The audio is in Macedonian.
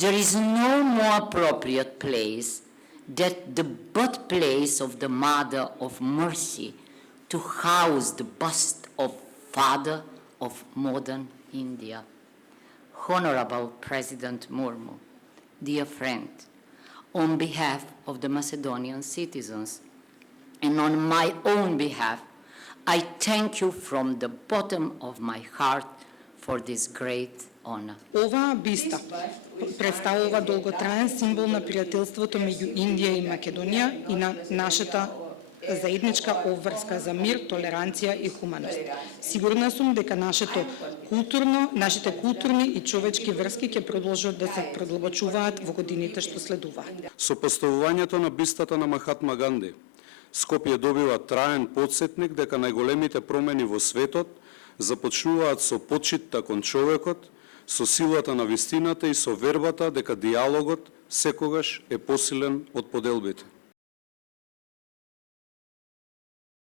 There is no more appropriate place than the birthplace of the Mother of Mercy to house the bust of Father of modern India. Honorable President Murmu, dear friend, on behalf of the Macedonian citizens and on my own behalf, I thank you from the bottom of my heart for this great honor. Оваа биста представува долготраен символ на пријателството меѓу Индија и Македонија и на нашата заедничка обврска за мир, толеранција и хуманост. Сигурна сум дека нашите културни и човечки врски ќе продолжат да се продлабочуваат во годините што следуваат. Со поставувањето на бистата на Махатма Ганди, Скопје добива траен потсетник дека најголемите промени во светот започнуваат со почитта кон човекот, со силата на вистината и со вербата дека диалогот секогаш е посилен од поделбите.